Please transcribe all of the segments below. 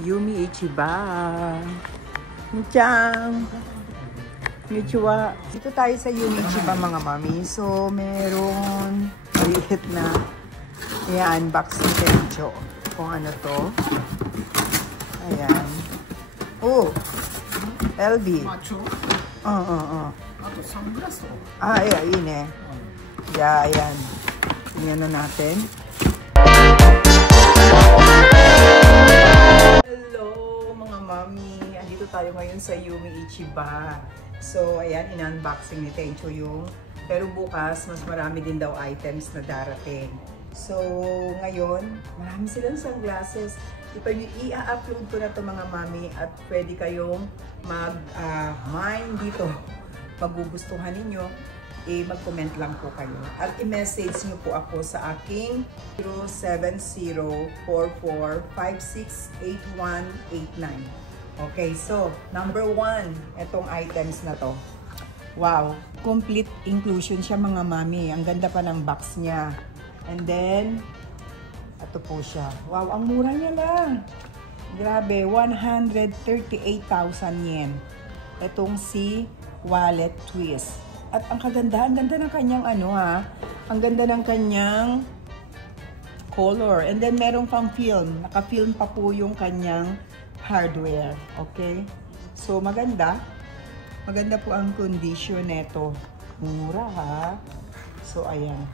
Yumi Ichiba. Chan! Konnichiwa. Dito tayo sa Yumi Ichiba mga mami. So, meron maliit na i-unbox ni Tencho. Kung ano to. Ayan. Oh! LB. Ayan, yun eh. Yeah, ayan. Tingnan na natin. Hello mga mami. Andito tayo ngayon sa Yumi Ichiba. So, ayan, in-unboxing ni Tencho yung. Pero bukas, mas marami din daw items na darating. So, ngayon, marami silang sunglasses. I-upload ko na to mga mami at pwede kayong mag-mine dito. Magugustuhan ninyo, mag-comment lang po kayo. At i-message nyo po ako sa aking 07044568189. Okay, so, number 1, itong items na to. Wow, complete inclusion siya mga mami. Ang ganda pa ng box niya. And then, ito po siya. Wow, ang mura niya lang. Grabe, 138,000 yen. Itong si Wallet Twist. At ang ganda ng kanyang ang ganda ng kanyang color. And then meron pang film. Naka-film pa po yung kanyang hardware. Okay? So, maganda. Maganda po ang condition nito. Mura ha. So, ayan.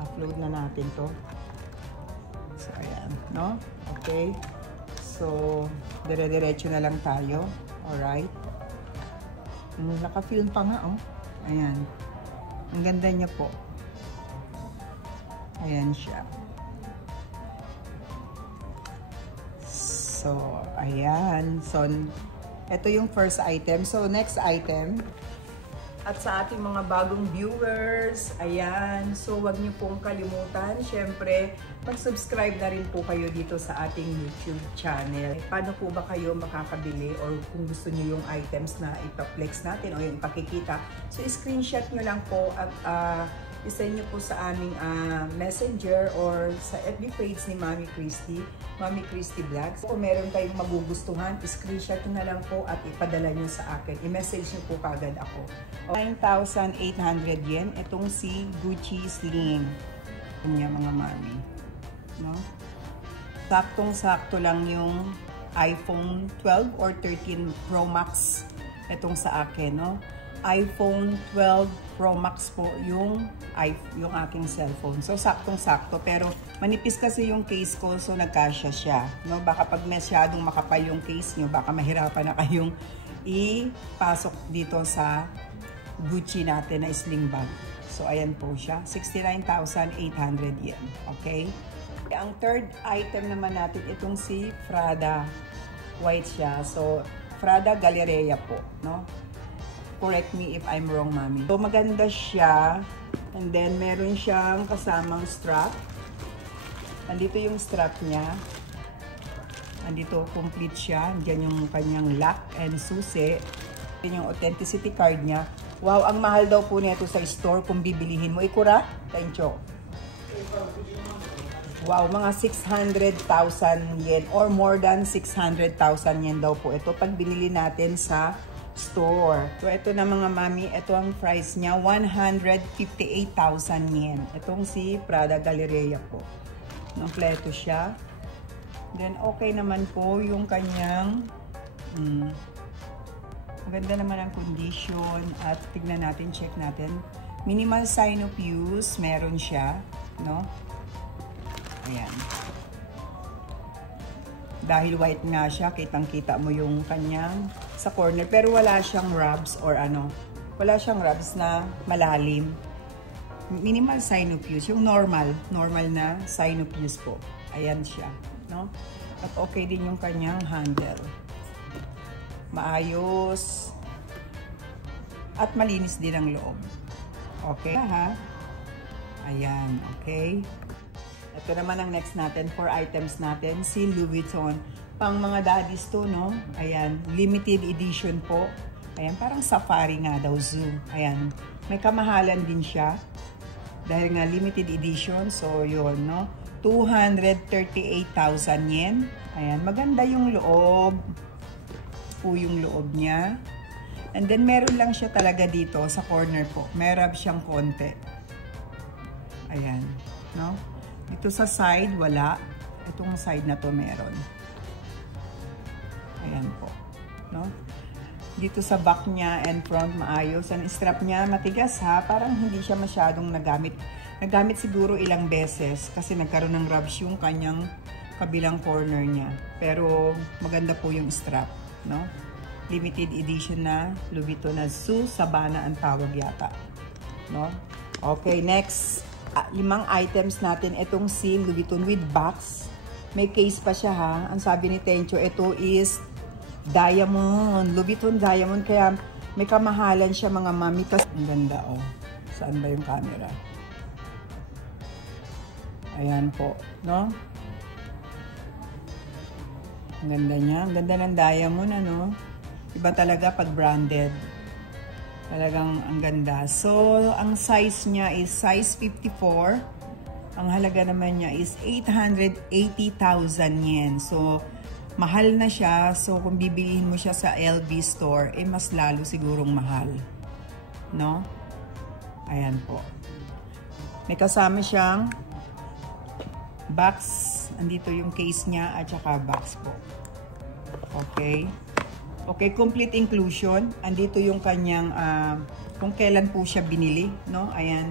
Upload na natin to. So, ayan, no? Okay. So, dire-diretso na lang tayo. Alright. Naka-film pa nga, oh. Ayan. Ang ganda niya po. Ayan siya. So, ayan. So, ito yung first item. So, next item. At sa ating mga bagong viewers, ayan, so wag niyo pong kalimutan, syempre, mag-subscribe na rin po kayo dito sa ating YouTube channel. Paano po ba kayo makakabili or kung gusto niyo yung items na ipaplex natin o yung ipakikita, so screenshot nyo lang po at isend nyo po sa aming messenger or sa FB page ni Mami Christy Vlogs. Kung meron kayong magugustuhan, screenshot nyo na lang po at ipadala nyo sa akin. I-message nyo po kagad ako. 9,800 yen. Itong si Gucci Sling. Kanya mga mami. No? Saktong-sakto lang yung iPhone 12 or 13 Pro Max. Itong sa akin, no? iPhone 12 Pro Max po yung aking cellphone. So, saktong-sakto. Pero, manipis kasi yung case ko, so nagkasya siya. No? Baka pag masyadong makapal yung case nyo, baka mahirapan na kayong ipasok dito sa Gucci natin na sling bag. So, ayan po siya. 69,800 yen. Okay? Ang third item naman natin, itong si Prada. White siya. So, Prada Galleria po. No? Correct me if I'm wrong, mami. So, maganda siya. And then, meron siyang kasamang strap. Andito yung strap niya. Andito, complete siya. Diyan yung kanyang lock and susi. Yan yung authenticity card niya. Wow, ang mahal daw po nito sa store kung bibilihin mo. Ikura? Tencho. Wow, mga 600,000 yen or more than 600,000 yen daw po. Ito pag binili natin sa store. So, ito na mga mami, ito ang price niya, 158,000 yen. Itong si Prada Galleria po. Kompleto siya. Then, okay naman po yung kanyang maganda naman ang condition at tignan natin, check natin. Minimal sign of use, meron siya, no? Ayan. Dahil white nga siya, kitang-kita mo yung kanyang sa corner. Pero wala siyang rubs or wala siyang rubs na malalim. Minimal sign of use. Yung normal na sign of use po. Ayan siya, no? At okay din yung kanyang handle. Maayos. At malinis din ang loob. Okay, ha? Ayan, okay. Ito naman ang next natin, 4 items natin, si Louis Vuitton. Pang mga daddies to, no? Ayan, limited edition po. Ayan, parang safari nga daw, zoo. Ayan, may kamahalan din siya. Dahil nga limited edition, so yun, no? 238,000 yen. Ayan, maganda yung loob. Po yung loob niya. And then, meron lang siya talaga dito sa corner po. Meron siyang konti. Ayan, no? Dito sa side, wala. Itong side na to meron. Ayan po, no? Dito sa back niya and front, maayos. Ang strap niya, matigas ha. Parang hindi siya masyadong nagamit. Nagamit siguro ilang beses kasi nagkaroon ng rubs yung kanyang kabilang corner niya. Pero maganda po yung strap, no? Limited edition na Louis Vuitton na Su Sabana ang tawag yata, no? Okay, next, 5 items natin. Itong si Louis Vuitton with box. May case pa siya ha. Ang sabi ni Tencho, ito is diamond, Louis Vuitton diamond, kaya may kamahalan siya mga mami. Ang ganda oh. Saan ba yung camera? Ayan po, no? Ang ganda niya. Ang ganda ng diamond, ano? Iba talaga pag branded. Talagang ang ganda. So, ang size niya is size 54. Ang halaga naman niya is 880,000 yen. So, mahal na siya. So, kung bibilihin mo siya sa LV store, eh mas lalo sigurong mahal. No? Ayan po. May kasama siyang box. Andito yung case niya at saka box po. Okay. Okay, complete inclusion. Andito yung kanyang, kung kailan po siya binili, no? Ayan,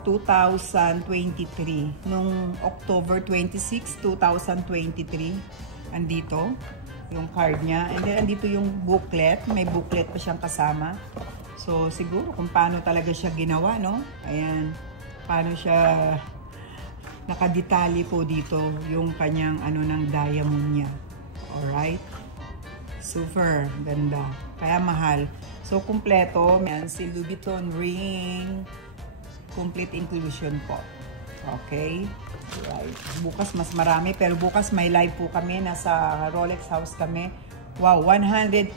2023. Nung October 26, 2023. Andito, yung card niya. And then, andito yung booklet. May booklet pa siyang kasama. So, siguro kung paano talaga siya ginawa, no? Ayan, paano siya nakadetali po dito yung kanyang, ng diamond niya. Alright? Super ganda. Kaya mahal. So, kumpleto. Yan, si Louis Vuitton ring. Complete inclusion po. Okay. Right. Bukas mas marami. Pero bukas may live po kami. Nasa Rolex house kami. Wow, 108,000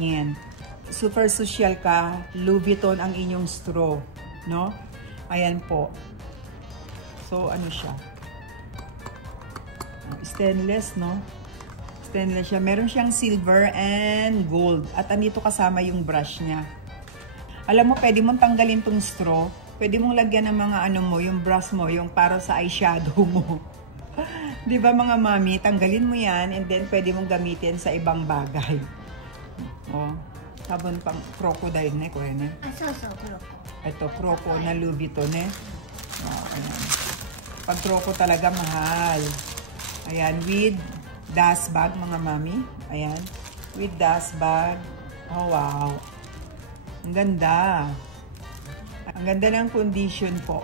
yen. Super social ka. Louis Vuitton ang inyong straw. No? Ayan po. So, ano siya? Stainless, no? Stainless siya. Meron siyang silver and gold. At andito kasama yung brush niya. Alam mo, pwede mong tanggalin tong straw. Pwede mong lagyan ng mga yung brush mo, yung para sa eyeshadow mo. Di ba mga mami? Tanggalin mo yan and then pwede mong gamitin sa ibang bagay. Oh, sabon pang crocodile na ko yan eh. Croco. Ito, croco na Louis Vuitton eh. Oh, ayan. Pag croco talaga mahal. Ayan, with dust bag mga mami. Ayan. With dust bag. Oh, wow. Ang ganda. Ang ganda ng condition po.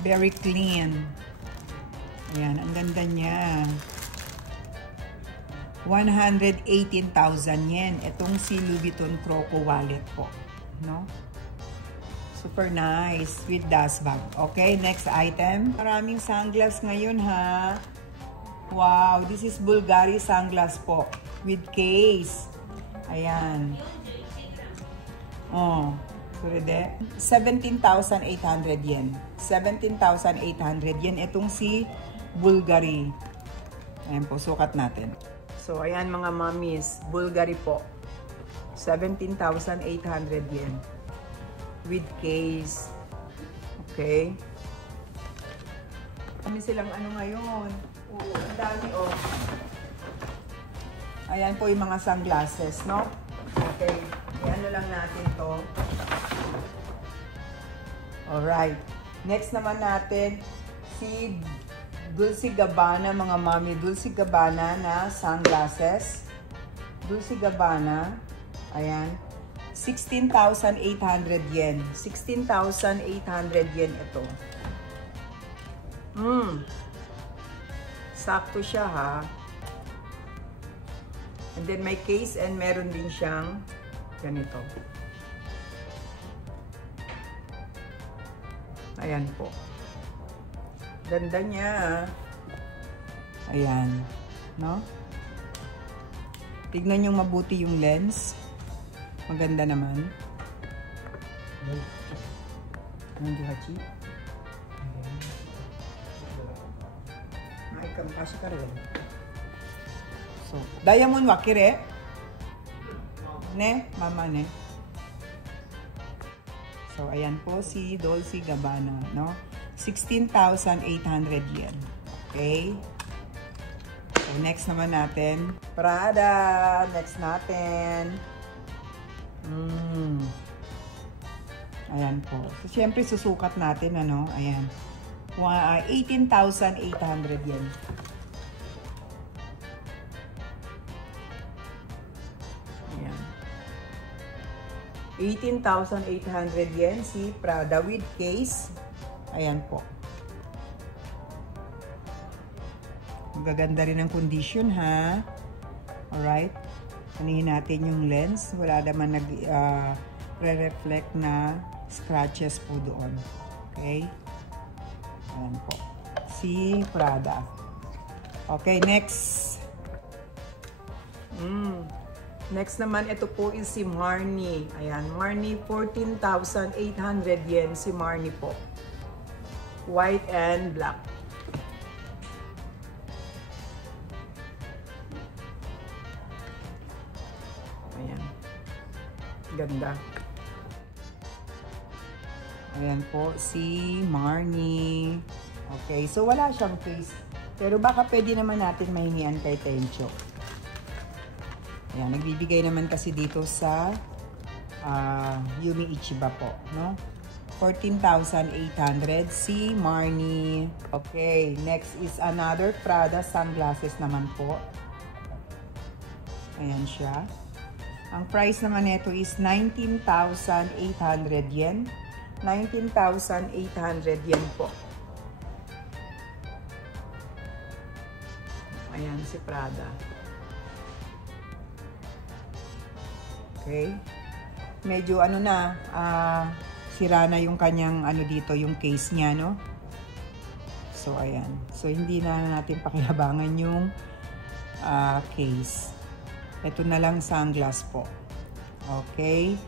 Very clean. Ayan. Ang ganda niya. 118,000 yen. Itong si Louis Vuitton Croco wallet po. No? Super nice. With dust bag. Okay, next item. Maraming sunglass ngayon ha. Wow, this is Bulgari sunglass po. With case. Ayan. Oh, surede. 17,800 yen. 17,800 yen. Itong si Bulgari. Ayan po, sukat natin. So, ayan mga mommies. Bulgari po. 17,800 yen. With case. Okay. Kami silang ngayon. Oo, ang dami oh. Ayan po yung mga sunglasses, no? Okay. Ayan lang natin to. Alright. Next naman natin si Dolce Gabbana, mga mami. Dolce Gabbana na sunglasses. Dolce Gabbana. Ayan. 16,800 yen. 16,800 yen ito. Sakto siya ha. And then may case and meron din siyang ganito. Ayan po. Ganda niya. Ayan. No? Tignan nyo mabuti yung lens. Maganda naman. ka, makasya ka rin. So, diamond wakire. Ne, mama ne. So, ayan po si Dolce & Gabbana, no? 16,800 yen. Okay? So, next naman natin, Prada. Next natin. Ayan po. So, syempre, susukat natin, ano? Ayan. 18,800 yen. Ayan. 18,800 yen si Prada with case. Ayan po. Magaganda rin ang condition, ha? Alright. Anihin natin yung lens. Wala naman nag-reflect na scratches po doon. Okay? Ayan po. Si Prada. Okay, next. Next naman, ito po is si Marni. Ayan, Marni, 14,800 yen si Marni po. White and black. Ayan. Ganda. Ayan po, si Marni. Okay, so wala siyang face. Pero baka pwede naman natin mahingian kay Tencho. Ayan, nagbibigay naman kasi dito sa Yumi Ichiba po, no? 14,800 si Marni. Okay, next is another Prada sunglasses naman po. Ayan siya. Ang price naman nito is 19,800 yen. 19,800 yen po. Ayan si Prada. Okay. Medyo ano na, sira na yung kanyang ano dito, yung case niya, no? So, ayan. So, hindi na natin pakilabangan yung case. Ito na lang sunglass po. Okay.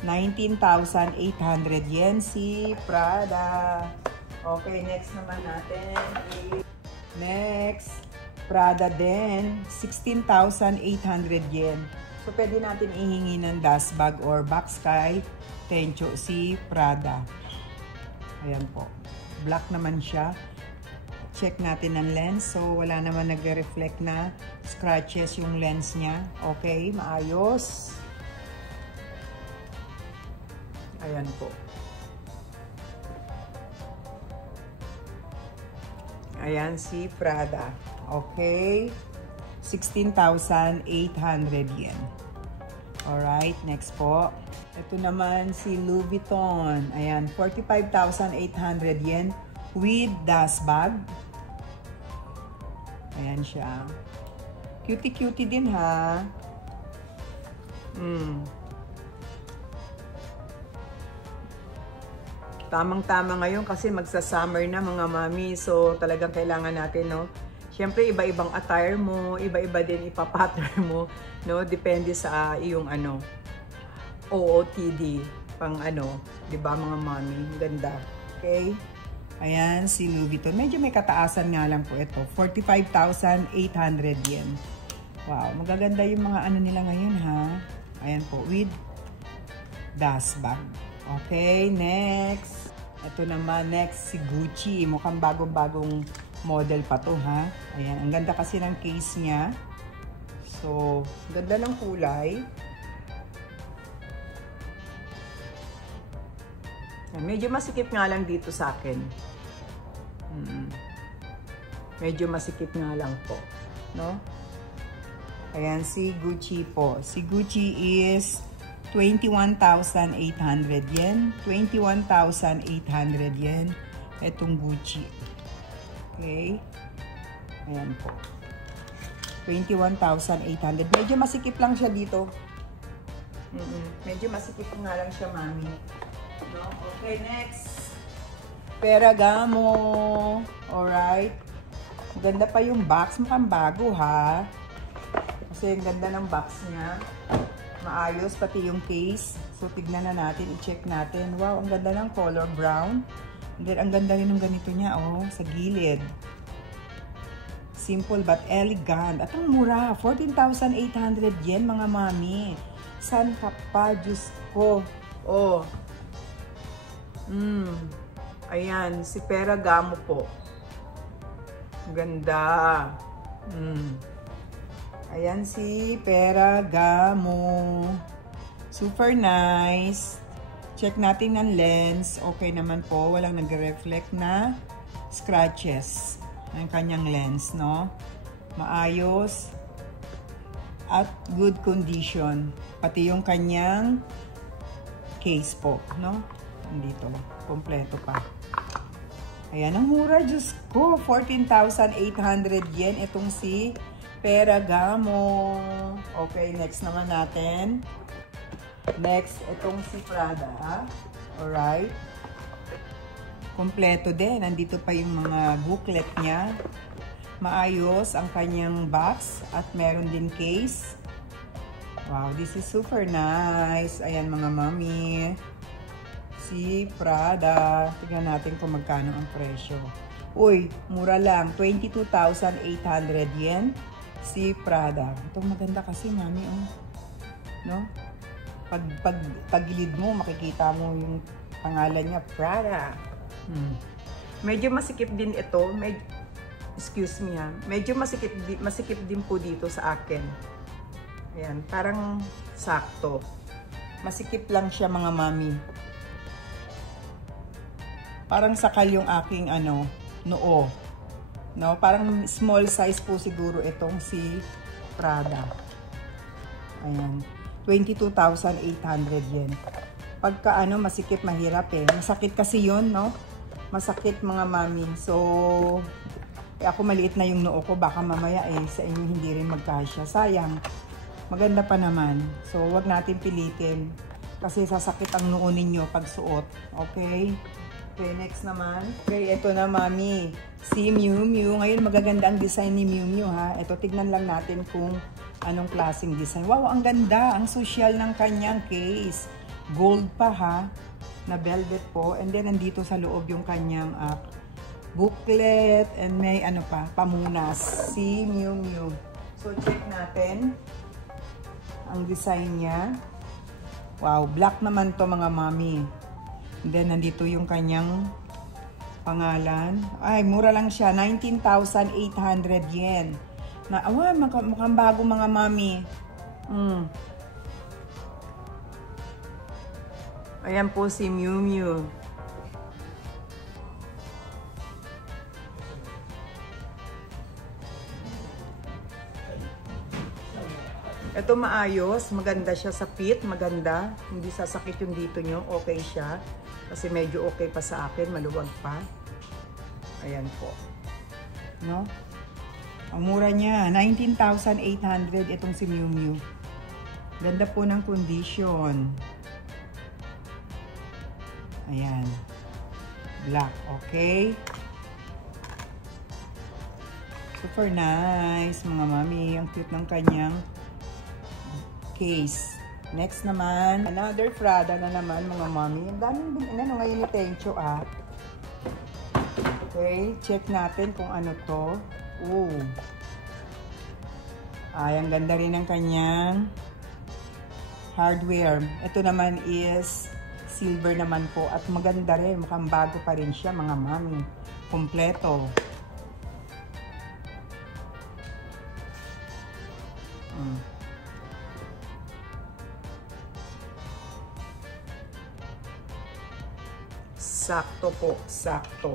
19,800 yen si Prada. Okay, next naman natin. Next, Prada din. 16,800 yen. So, pwede natin ihingi ng dust bag or box kay Tencho si Prada. Ayan po. Black naman siya. Check natin ang lens. So, wala naman nagre-reflect na scratches yung lens niya. Okay, maayos. Ayan po. Ayan si Prada. Okay. 16,800 yen. Alright, next po. Ito naman si Louis Vuitton. Ayan, 45,800 yen with dust bag. Ayan siya. Cutie-cutie din, ha? Tamang-tama ngayon kasi magsa-summer na, mga mami. So, talagang kailangan natin, no? Siyempre, iba-ibang attire mo, iba-iba din ipapattern mo, no? Depende sa iyong, ano, OOTD, pang ano, di ba, mga mami? Ganda. Okay? Ayan, si Louis Vuitton. Medyo may kataasan nga lang po ito. 45,800 yen. Wow, magaganda yung mga ano nila ngayon, ha? Ayan po, with dust bag. Okay, next. Ito naman, next si Gucci. Mukhang bagong-bagong model pa to, ha? Ayan, ang ganda kasi ng case niya. So, ganda ng kulay. Medyo masikip nga lang dito sa akin. Medyo masikip nga lang po, no? Ayan, si Gucci po. Si Gucci is 21,800 yen. 21,800 yen. Itong Gucci. Okay. Ayan po. 21,800. Medyo masikip lang siya dito. Medyo masikip nga lang siya, mami. No? Okay, next. Ferragamo. Alright. Ganda pa yung box. Mukhang bago, ha? Kasi ang ganda ng box niya. Maayos, pati yung case. So, tignan na natin, i-check natin. Wow, ang ganda ng color brown. And then, ang ganda rin ng ganito niya, oh, sa gilid. simple but elegant. At ang mura, 14,800 yen mga mami. San ka pa, Diyos ko. Oh. Ayan, si Ferragamo po. Ganda. Ayan si Ferragamo. Super nice. Check natin ang lens. Okay naman po. Walang nag-reflect na scratches. Ang kanyang lens, no? Maayos. At good condition. Pati yung kanyang case po, no? Nandito. Kompleto pa. Ayan, ang mura, Diyos ko. 14,800 yen. Itong si Ferragamo. Okay, next naman natin. Next, itong si Prada. Alright. Kompleto din. Nandito pa yung mga booklet niya. Maayos ang kanyang box. At meron din case. Wow, this is super nice. Ayan mga mami. Si Prada. Tignan natin kung magkano ang presyo. Uy, mura lang. 22,800 yen. Si Prada. Itong maganda kasi, mami, oh. No? Pag tagilid mo, makikita mo yung pangalan niya, Prada. Medyo masikip din ito. Excuse me ha. Medyo masikip din po dito sa akin. Ayan, parang sakto. Masikip lang siya mga mami. Parang sakal yung aking noo. No, parang small size po siguro itong si Prada. Ayan. 22,800 yen. Pagka masikip, mahirap eh. Masakit kasi yun, no? Masakit mga mami. So, ako maliit na yung noo ko. Baka mamaya sa inyo hindi rin magkasya. Sayang. Maganda pa naman. So, wag natin pilitin. Kasi sasakit ang noo ninyo pag suot. Okay? Okay, next naman. Okay, ito na mami. Si Miu Miu. Ngayon magaganda ang design ni Miu Miu ha. Ito, tignan lang natin kung anong klaseng design. Wow, ang ganda. Ang social ng kanyang case. Gold pa ha. Na velvet po. And then, nandito sa loob yung kanyang booklet. And may pamunas. Si Miu Miu. So, check natin ang design niya. Wow, black naman to mga mami. And then, nandito yung kanyang pangalan. Ay, mura lang siya. 19,800 yen. Mukhang bago mga mami. Ayan po si Miu Miu. Ito maayos. Maganda siya sa fit. Maganda. Hindi sasakit yung dito nyo. Okay siya. Kasi medyo okay pa sa akin. Maluwag pa. Ayan po. No? Ang mura niya. 19,800 itong si Miu Miu. Ganda po ng condition. Ayan. Black. Okay. Super nice. Mga mami. Ang cute ng kanyang case. Next naman, another Prada na naman mga mami. Ang daming ngayon ni Tencho Okay, check natin kung ano to. Ay, ang ganda rin ng kanyang hardware. Ito naman is silver naman po at maganda rin. Mukhang bago pa rin siya mga mami. Kompleto. Sakto po, sakto.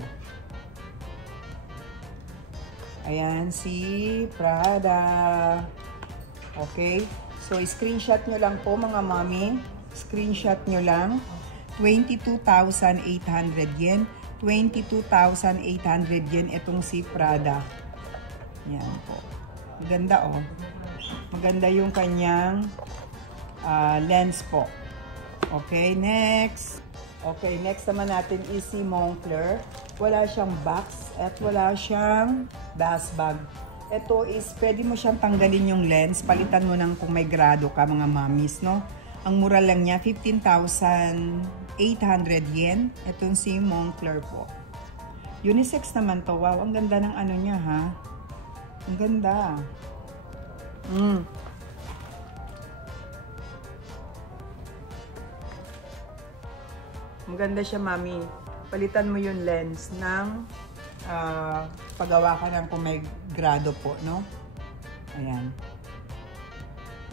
Ayan, si Prada. Okay. So, screenshot nyo lang po mga mami. Screenshot nyo lang. 22,800 yen. 22,800 yen itong si Prada. Ayan po. Maganda oh. Maganda yung kanyang lens po. Okay, next. Okay, next naman natin is si Moncler. Wala siyang box at wala siyang dust bag. Ito is, pwede mo siyang tanggalin yung lens. Palitan mo ng kung may grado ka mga mamis, no? Ang mura lang niya, 15,800 yen. Itong si Moncler po. Unisex naman to. Wow, ang ganda ng ano niya, ha? Ang ganda. Ang ganda siya, mami. Palitan mo yung lens ng paggawa ka ng kung may grado po, no? Ayan.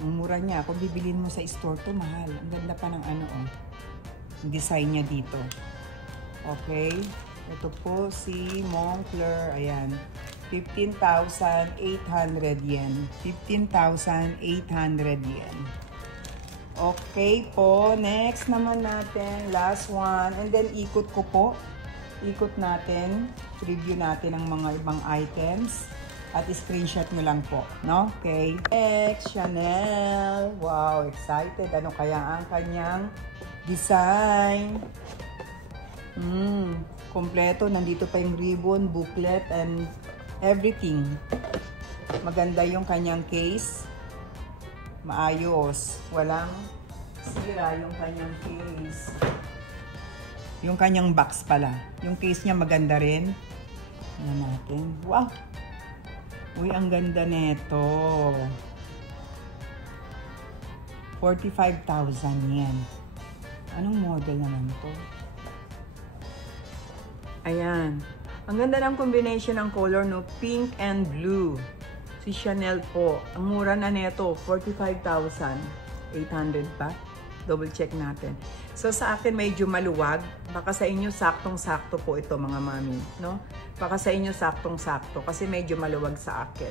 Ang mura niya. Kung bibilin mo sa store to, mahal. Ang ganda pa ng ano, oh. Design niya dito. Okay. Ito po si Moncler. Ayan. 15,800 yen. 15,800 yen. Okay po. Next naman natin. Last one. And then, ikot ko po. Ikot natin. Review natin ang mga ibang items. At screenshot nyo lang po. No? Okay. Next, Chanel. Wow, excited. Ano kaya ang kanyang design? Kompleto. Nandito pa yung ribbon, booklet, and everything. Maganda yung kanyang case. Maayos. Walang sira yung kanyang case. Yung kanyang box pala. Yung case niya maganda rin. Ayan natin. Wow! Uy, ang ganda nito. 45,000 yen. Anong model naman to? Ayan. Ang ganda ng combination ng color, no? Pink and blue. Si Chanel po. Ang mura na nito, 45,800 pa. Double check natin. So, sa akin medyo maluwag. Baka sa inyo saktong-sakto po ito, mga mami. No? Baka sa inyo saktong-sakto. Kasi medyo maluwag sa akin.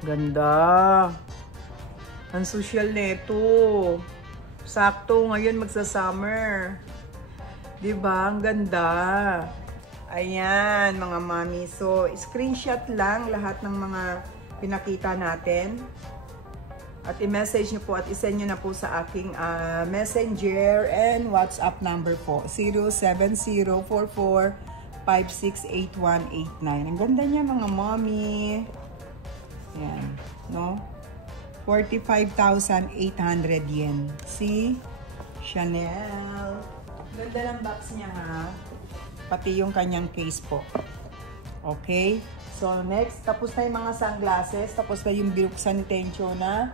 Ganda. Ang social nito. Sakto ngayon magsa-summer. Diba? Ang ganda. Ayan, mga mami. So, screenshot lang lahat ng mga pinakita natin. At i-message nyo po at isend nyo na po sa aking messenger and WhatsApp number po. 07044568189. Ang ganda niya, mga mommy. Ayan, no? 45,800 yen. Si Chanel. Ganda ng box niya, ha? Pati yung kanyang case po. Okay? So, next, tapos na yung mga sunglasses. Tapos na yung binuksan ni Tencho na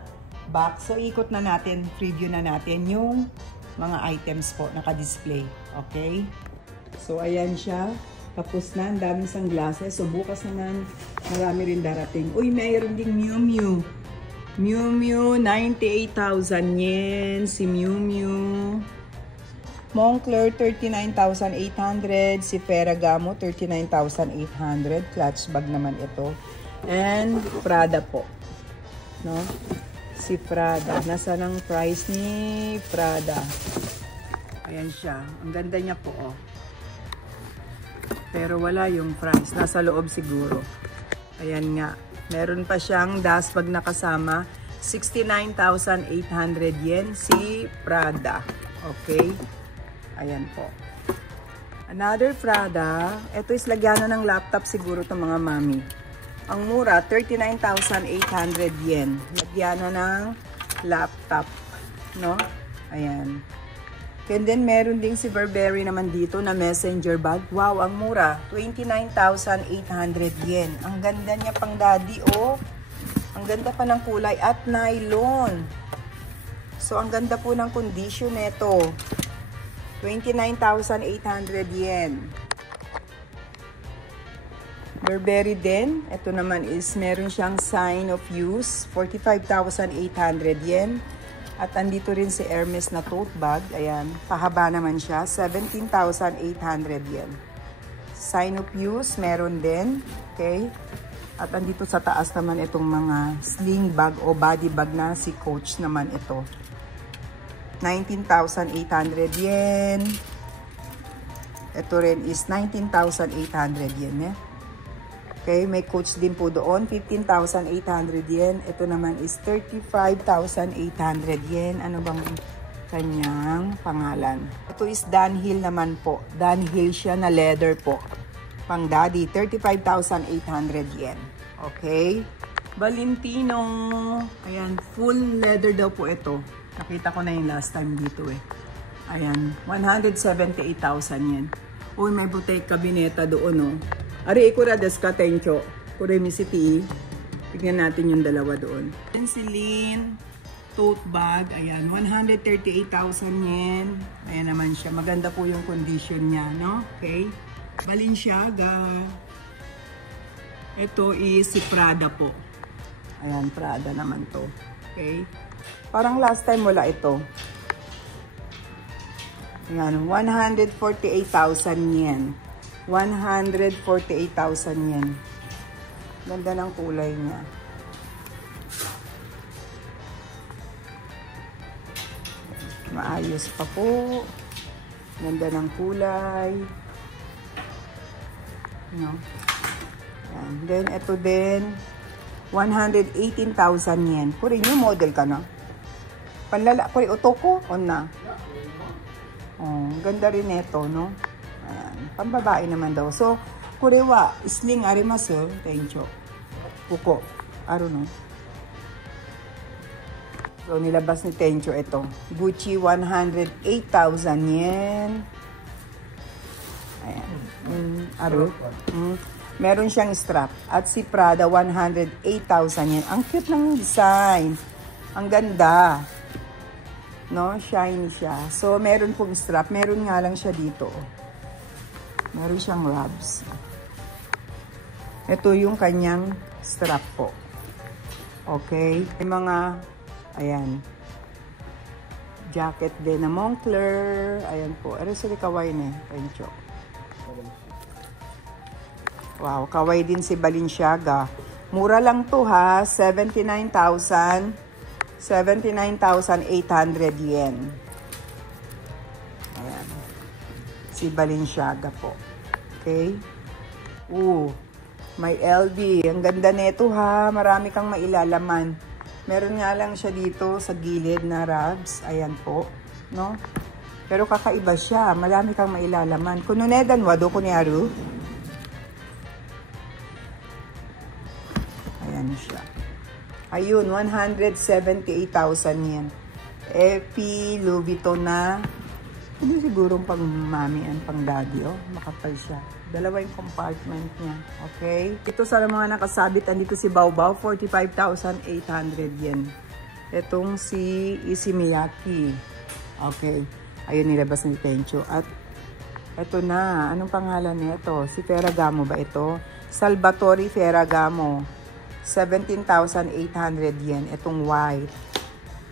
box. So, ikot na natin, preview na natin yung mga items po, naka-display. Okay? So, ayan siya. Tapos na, ang daming sunglasses. So, bukas naman, marami rin darating. Uy, mayroon ding Miu Miu. Miu Miu, 98,000 yen. Si Miu Miu. Moncler, 39,800. Si Ferragamo, 39,800. Clutch bag naman ito. And Prada po. No? Si Prada. Nasaan ang price ni Prada? Ayan siya. Ang ganda niya po, oh. Pero wala yung price. Nasa loob siguro. Ayan nga. Meron pa siyang dust bag na kasama. 69,800 yen si Prada. Okay? Ayan po. Another Prada. Ito is lagyanan ng laptop siguro itong mga mami. Ang mura, 39,800 yen. Lagyanan ng laptop. No? Ayan. And then, meron ding si Burberry naman dito na messenger bag. Wow, ang mura. 29,800 yen. Ang ganda niya pang daddy, oh. Ang ganda pa ng kulay at nylon. So, ang ganda po ng condition nito. 29,800 yen. Burberry din. Ito naman is meron siyang sign of use. 45,800 yen. At andito rin si Hermes na tote bag. Ayan. Pahaba naman siya. 17,800 yen. Sign of use. Meron din. Okay. At andito sa taas naman itong mga sling bag o body bag na si Coach naman ito. 19,800 yen. Ito rin is 19,800 yen. Okay, may Coach din po doon. 15,800 yen. Ito naman is 35,800 yen. Ano bang kanyang pangalan? Ito is Dunhill naman po. Dunhill siya na leather po. Pang daddy, 35,800 yen. Okay. Valentino. Ayan, full leather daw po ito. Nakita ko na yung last time dito eh. Ayan, 178,000 yen. Uy, may butek kabineta doon, oh. Ari ikura desu ka, tencho. Kure misiti. Tignan natin yung dalawa doon. Celine tote bag. Ayan, 138,000 yen. Ayan naman siya. Maganda po yung condition niya, no? Okay. Balenciaga. Ito is si Prada po. Ayan, Prada naman to. Okay. Parang last time wala ito. Ayan, 148,000 yen. 148,000 yen. Ganda ng kulay niya. Maayos pa po. Ganda ng kulay. No? Ayan. Then, ito din. 118,000 yen. Puri new model ka na. Panlala. Puri otoko. On na. Oh, ganda rin ito, no? Ayan. Pambabae naman daw. So, kurewa, sling arimasu. Tencho. Puko. Aro, no? So, nilabas ni Tencho ito. Gucci, 108,000 yen. Ayan. Aro. Meron siyang strap. At si Prada, 108,000 yen. Ang cute ng design. Ang ganda. No? Shiny siya. So, meron pong strap. Meron nga lang siya dito. Meron siyang rubs. Ito yung kanyang strap po. Okay. May mga, ayan. Jacket din na Moncler. Ayan po. Ano sila kaway na Tencho. Wow, kaway din si Balenciaga. Mura lang to ha, 79,800 yen. Ayan. Si Balenciaga po. Okay? May LV. Ang ganda nito ha, marami kang mailalaman. Meron nga lang siya dito sa gilid na rubs. Ayan po, no? Pero kakaiba siya, marami kang mailalaman. Kununedan wado ko ni Aru. Siya. Ayun, 178,000 yen. Epi, Louis Vuitton na. Hindi siguro pang mami and pang daddy, oh. Makapal siya. Dalawa yung compartment niya. Okay? Ito sa mga nakasabit, andito si Baobao, 45,800 yen. Itong si Isimiyaki. Okay. Ayun, nilabas ni Tencho. At ito na. Anong pangalan nito? Si Ferragamo ba ito? Salvatore Ferragamo. 17,800 yen. Itong white.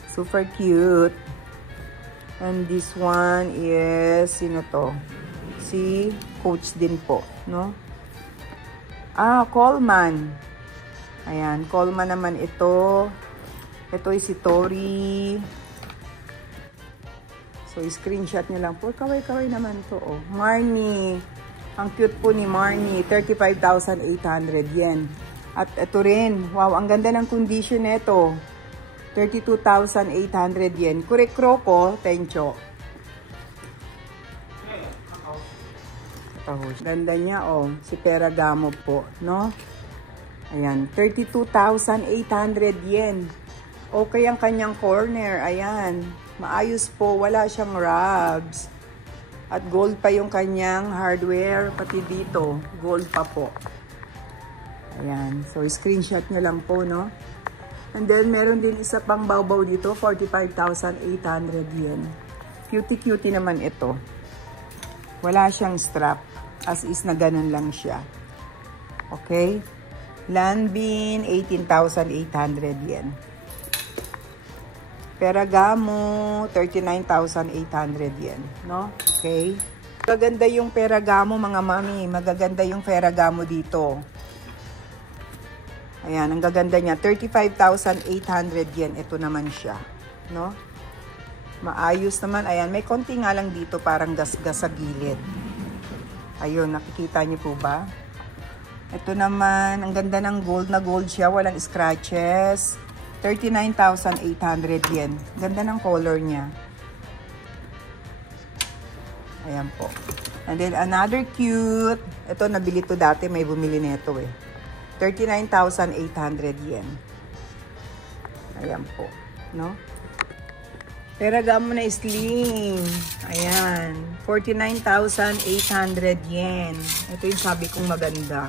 Super cute. And this one is, sino to? Si Coach din po, no? Coleman. Ayan, Coleman naman ito. Ito is si Tori. So, screenshot nyo lang po. Kaway-kaway naman to, oh. Marni. Ang cute po ni Marni. 35,800 yen. At ito rin, wow, ang ganda ng condition nito. 32,800 yen. Kure Croco, Tencho. Ito, ganda niya, oh. Si Ferragamo po, no? Ayan, 32,800 yen. Okay ang kanyang corner, ayan. Maayos po, wala siyang rubs. At gold pa yung kanyang hardware, pati dito, gold pa po. Ayan. So, screenshot nyo lang po, no? And then, meron din isa pang Baobao dito, 45,800 yen. Cutie-cutie naman ito. Wala siyang strap. As is na ganun lang siya. Okay? Lanbin, 18,800 yen. Ferragamo, 39,800 yen. No? Okay? Magaganda yung Ferragamo, mga mami. Magaganda yung Ferragamo dito. Ayan, ang gaganda niya. 35,800 yen. Ito naman siya. No? Maayos naman. Ayan, may konti nga lang dito. Parang gas-gas sa gilid. Ayun, nakikita niyo po ba? Ito naman, ang ganda ng gold na gold siya. Walang scratches. 39,800 yen. Ganda ng color niya. Ayan po. And then, another cute. Ito, nabili to dati. May bumili nito eh. 39,800 yen. Ayan po. No? Ferragamo na slim. Ayan. 49,800 yen. Ito yung sabi kong maganda.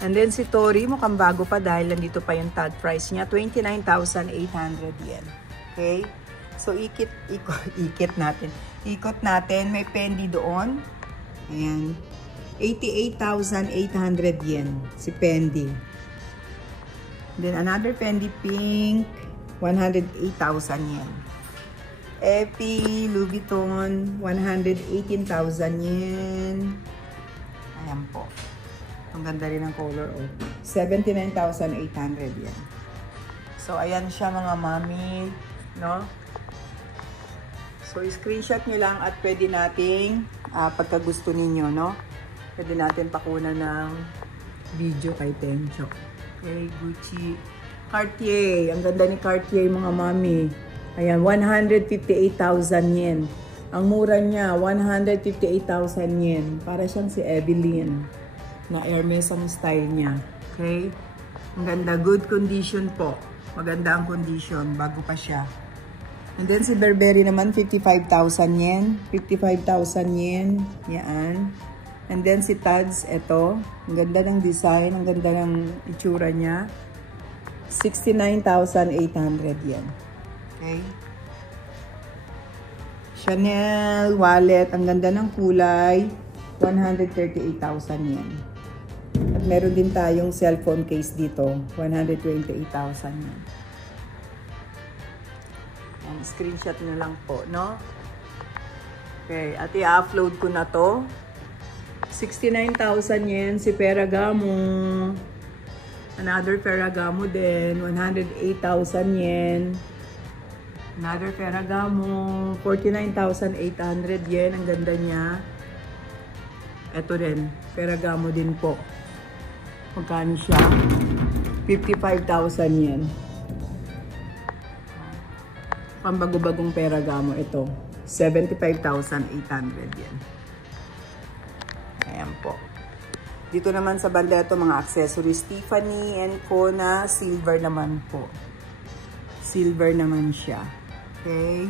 And then si Tori, mukhang bago pa dahil nandito pa yung tag price niya. 29,800 yen. Okay? So, ikot natin. Ikot natin. May Fendi doon. Ayan. 88,800 yen. Si Fendi. Then, another Fendi pink. 108,000 yen. Epi, Louis Vuitton, 118,000 yen. Ayan po. Ang ganda rin ng color. Oh. 79,800 yen. So, ayan siya mga mami. No? So, screenshot nyo lang at pwede nating, pagka gusto ninyo, no? Pwede natin pakunan ng video kay Tencho. Okay, Gucci. Cartier. Ang ganda ni Cartier mga mami. Ayan, 158,000 yen. Ang mura niya, 158,000 yen. Para siyang si Evelyn. Na Hermes ang style niya. Okay? Ang ganda. Good condition po. Maganda ang condition. Bago pa siya. And then si Burberry naman, 55,000 yen. 55,000 yen. Yan. And then si Tads, ito. Ang ganda ng design. Ang ganda ng itsura niya. 69,800 yen. Okay. Chanel wallet. Ang ganda ng kulay. 138,000 yen. At meron din tayong cellphone case dito. 128,000 yen. Ang screenshot nyo lang po, no? Okay. At i-upload ko na to. 69,000 yen si Ferragamo. Another Ferragamo din. 108,000 yen. Another Ferragamo, 49,800 yen. Ang ganda niya. Ito rin, Ferragamo din po. Magkano siya? 55,000 yen. Pambago-bagong Ferragamo ito. 75,800 yen. Ayan po. Dito naman sa banda ito, mga accessories. Tiffany & Co. na silver naman po. Silver naman siya. Okay.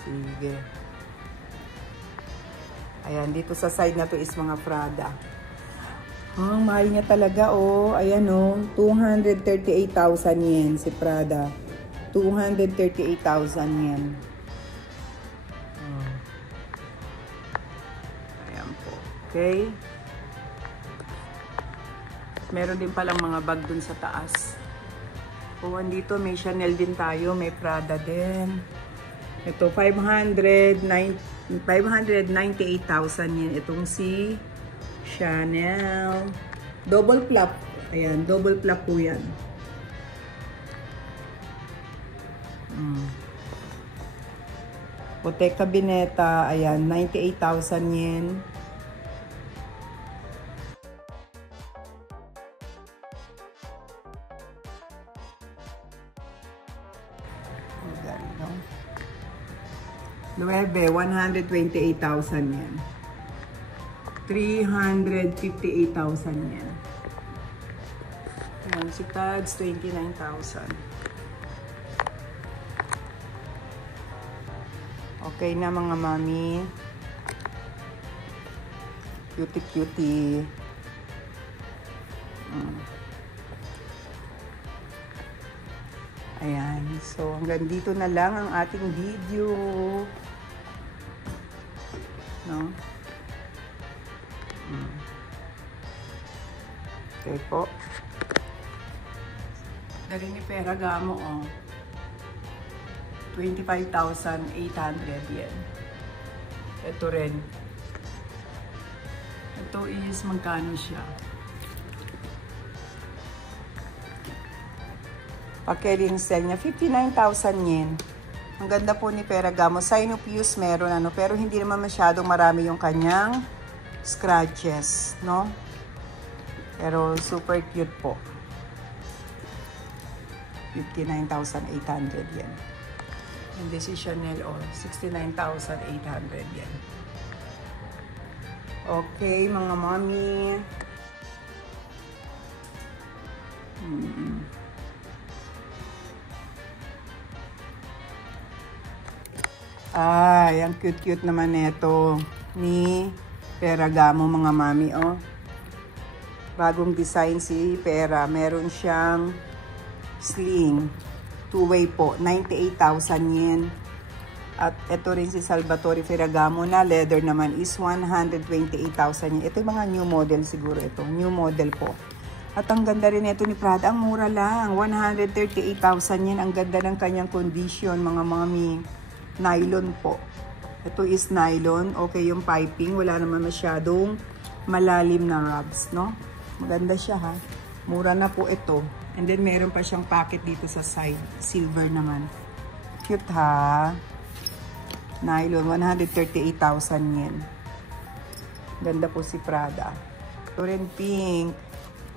Sige. Ayan, dito sa side na to is mga Prada. Ang mahal niya talaga, oh. Ayan, oh. 238,000 yen si Prada. 238,000 yen. Ayan po. Okay. Meron din palang mga bag dun sa taas. O, andito may Chanel din tayo, may Prada din. Ito, 598,000 yen. Itong si Chanel. Double flap. Ayan, double flap po yan. Bottega Veneta. Ayan, 98,000 yen. Nueve, 128,000 yen. 358,000 yen. Ayan, si Tads, 29,000. Okay na mga mami. Cutie-cutie. Ayan. So, hanggang dito na lang ang ating video. No? Okay po. Dali ni Ferragamo, oh. 25,800 yen. Ito rin. Ito is magkano siya? Pagkailing sell niya, 59,000 yen. Ang ganda po ni Ferragamo. Sinopius meron ano, pero hindi naman masyadong marami yung kanyang scratches, no? Pero super cute po. 59,800 yen. And this is Chanel, oh, 69,800 yen. Okay, mga mommy. Ay, ang cute-cute naman nito ni Ferragamo mga mami, oh. Bagong design si Pera. Meron siyang sling. Two-way po. 98,000 yen. At ito rin si Salvatore Ferragamo na leather naman is 128,000 yen. Ito yung mga new model siguro ito. New model po. At ang ganda rin ito ni Prada. Ang mura lang. 138,000 yen. Ang ganda ng kanyang condition mga mami. Nylon po. Ito is nylon. Okay yung piping. Wala naman masyadong malalim na rubs, no? Maganda siya, ha? Mura na po ito. And then, meron pa siyang packet dito sa side. Silver naman. Cute, ha? Nylon. 138,000 yen. Ganda po si Prada. Ito rin pink.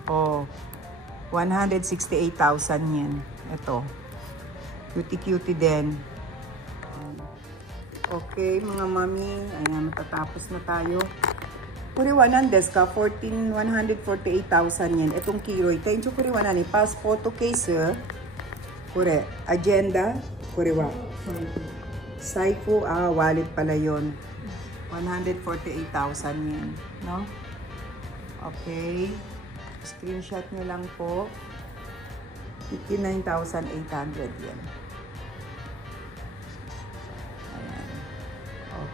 Oh. 168,000 yen. Ito. Cutie-cutie din. Okay, mga mami. Ayan, matatapos na tayo. Kuriwanan desu ka? 148,000 yen. Itong Kiroi. Tencho kuriwanan ni pass photo case. Kure. Agenda. Kuriwa. Saifu. Wallet pala yun. 148,000 yen. No? Okay. Screenshot nyo lang po. 59,800 yen.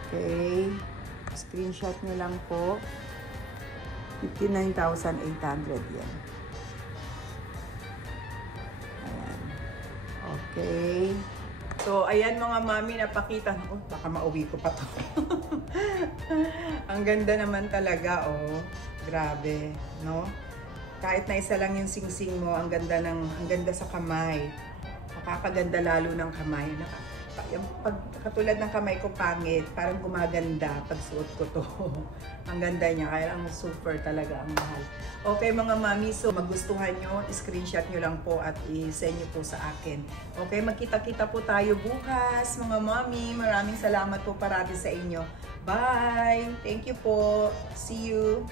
Okay. Screenshot nyo lang po. 59,800 yan. Ayan. Okay. So, ayan mga mami, napakita. Oh, baka mauwi ko pa to. Ang ganda naman talaga, oh. Grabe, no? Kahit na isa lang yung sing-sing mo, ang ganda sa kamay. Nakakaganda lalo ng kamay. Katulad ng kamay ko pangit, parang gumaganda pag suot ko to. Ang ganda niya, kaya ang super talaga ang mahal. Okay mga mami, so magustuhan nyo, screenshot nyo lang po at i-send nyo po sa akin. Okay, magkita-kita po tayo bukas mga mami. Maraming salamat po parati sa inyo. Bye! Thank you po. See you!